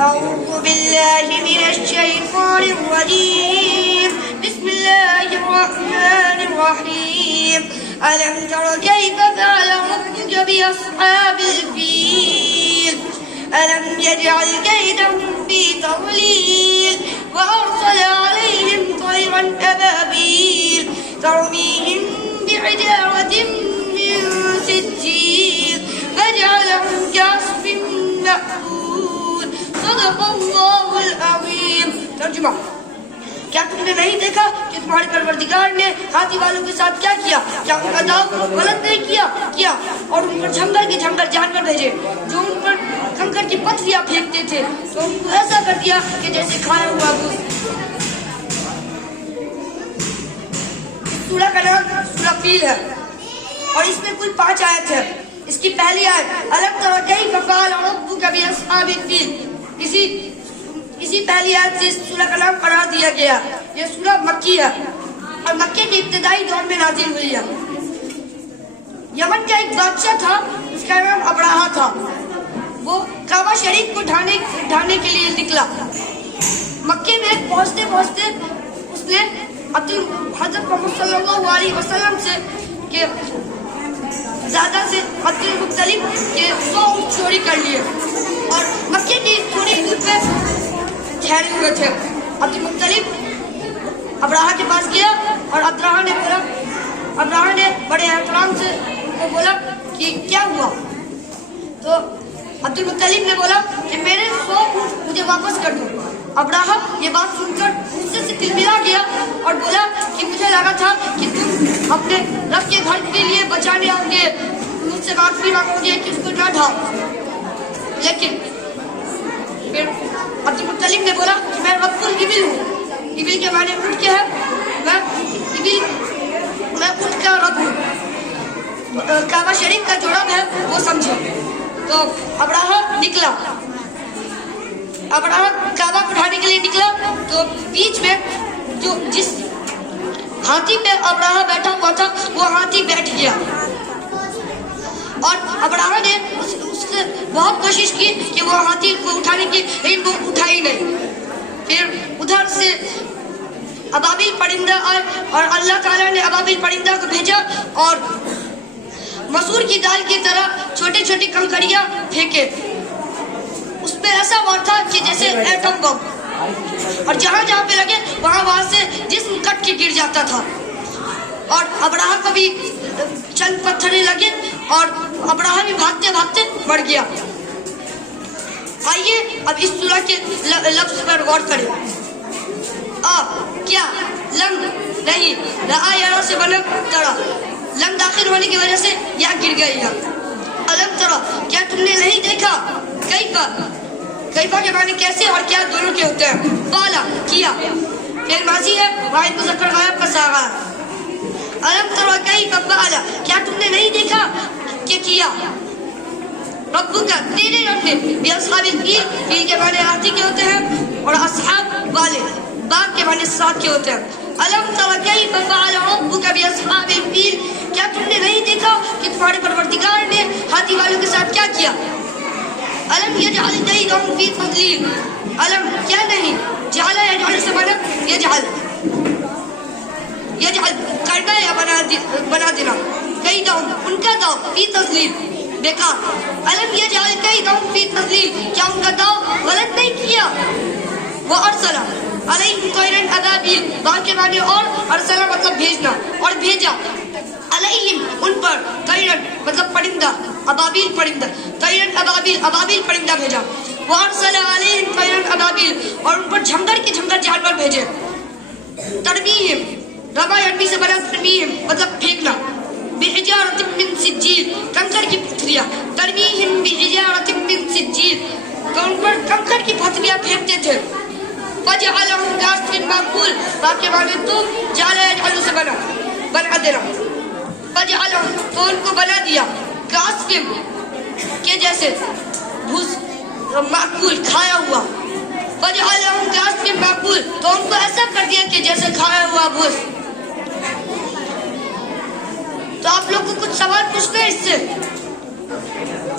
أعوذ بالله من الشيطان الرجيم بسم الله الرحمن الرحيم ألم تر كيف فعل ربك بأصحاب الفيل ألم يجعل كيدهم في تضليل وأرسل عليهم طيرا أبابيل ترميهم بحجارة من سجيل فجعلهم كعصف مأكول صدق اللہ العظیم۔ ترجمہ: کیا تم نے نہیں دیکھا کہ تمہارے پروردگار نے ہاتھی والوں کے ساتھ کیا کیا؟ کیا ان کا داؤ غلط نہیں کیا اور ان پر جھنگل کے جھنگل جانور بھیجے جو ان پر کنکر کی پتھریاں پھینکتے تھے، تو ان کو ایسا کر دیا کہ جیسے کھایا ہوا گوشت۔ سورہ کا نام سورہ فیل ہے اور اس میں کل 5 آیت ہے۔ اس کی پہلی آیت الم تر کیف فعل ربک باصحاب الفیل، اسی پہلی آیت سے اس سورہ کا نام قرار دیا گیا۔ یہ سورہ مکی ہے اور مکے کے ابتدائی دور میں نازل ہوئی ہے۔ یمن کا ایک بادشاہ تھا، اس کا نام ابراہا تھا۔ وہ کعبہ شریف کو ڈھانے کے لیے نکلا۔ مکے میں پہنچتے پہنچتے اس نے حضرت محمد صلی اللہ علیہ وسلم سے کہ زیادہ سے عبد المطلب کے 100 اونٹ چوری کر لیے اور مکے کی تھوڑی دور پہ ٹھہرے ہوئے تھے۔ عبد المطلب ابراہا کے پاس گیا اور ابراہا نے بڑے احترام سے ان کو بولا کہ کیا ہوا؟ تو عبد المطلب نے بولا کہ میرے 100 اونٹ مجھے واپس کر دو۔ ابراہا یہ بات سن کر غصے سے تلملا گیا اور بولا کہ مجھے لگا تھا کہ تم اپنے رب کے گھر کے لیے بچانے آؤ گے، مجھ سے معافی مانگو گے کہ اس کو نہ ڈھاؤ۔ لیکن پھر عبد المطلب نے بولا کہ میں رب الابل ہوں۔ ابل کے معنی اونٹ کے ہے، میں اونٹ کا رب ہوں۔ کعبہ شریف کا جو رب ہے وہ سمجھے۔ تو ابراہا کعبہ کو ڈھانے کے لیے نکلا تو بیچ میں جس ہاتھی پہ ابراہا بیٹھا ہوا تھا وہ ہاتھی بیٹھ گیا اور ابراہا نے اس سے بہت کوشش کی کہ وہ ہاتھی کو اٹھانے کی، لیکن وہ اٹھا ہی نہیں۔ پھر ادھر سے ابابیل پرندہ آئے اور اللہ تعالیٰ نے ابابیل پرندہ کو بھیجا اور مسور کی دال کی طرح چھوٹے چھوٹے کنکریاں پھینکے۔ اس پہ ایسا وار تھا کہ جیسے ایٹم بم، اور جہاں جہاں پہ لگے وہاں سے جسم کٹ کے گر جاتا تھا اور ابراہا کو بھی چند پتھریں لگے اور ابراہا بھی بھاگتے بھاگتے مر گیا۔ آئیے اب اس سورہ کے لفظ پر غور کریں۔ کیا لم نہیں، رآ یا سے بنا ترا، لم داخل ہونے کی وجہ سے یا گر گئی ہے۔ الم ترا کیا تم نے نہیں دیکھا، کیفا کے معنی کیسے اور کیا دونوں کے ہوتے ہیں۔ بالا کیا، فعل ماضی ہے، واحد مذکر غائب کا صیغہ ہے۔ الم ترا کیف فعل کیا تم نے نہیں دیکھا کہ کیا ربک تیرے رب نے باصحاب الفیل، فیل کے معنی ہاتھی کے ہوتے ہیں اور اصحاب والے باغ کے معنی ساتھ کے ہوتے ہیں۔ الم تر کیف فعل ربک باصحاب الفیل کیا تم نے نہیں دیکھا کہ تمہارے پروردگار نے ہاتھی والوں کے ساتھ کیا کیا۔ الم یجعل کیدہم فی تضلیل، الم کیا نہیں، جعل یجعل سے بنا یجعل کرنا یا بنا دینا، کیدہم ان کا داؤ فی تضلیل بیکار۔ الم یجعل کیدہم فی تضلیل کیا ان کا داؤ غلط نہیں کیا۔ وارسل علیہم طیرا ابابیل، باغ کے معنی اور ارسلہ مطلب بھیجنا اور بھیجا، علیہم ان پر، طیرا مطلب پرندہ، ابابیل پرندہ، طیرا ابابیل پرندہ بھیجا۔ وارسل علیہم طیرا ابابیل اور ان پر جھنگل کے جھنگل جانور بھیجے۔ ترمیہم رما یرمی سے بنا ترمیہم مطلب پھینکنا، بحجارۃ من سجیل کنکر کی پتھریاں، ترمیہم بحجارۃ من سجیل تو ان پر کنکر کی پتھریاں پھینکتے تھے۔ فجعلہم کعصف مأکول، باقی کے معنی تو جعل یجعل سے بنا دینا، فجعلہم تو ان کو بنا دیا، کعصف کے جیسے بھوس مأکول کھایا ہوا، فجعلہم کعصف مأکول تو ان کو ایسا کر دیا کہ جیسے کھایا ہوا بھوس۔ تو آپ لوگ کو کچھ سوال پوچھنا ہے اس سے؟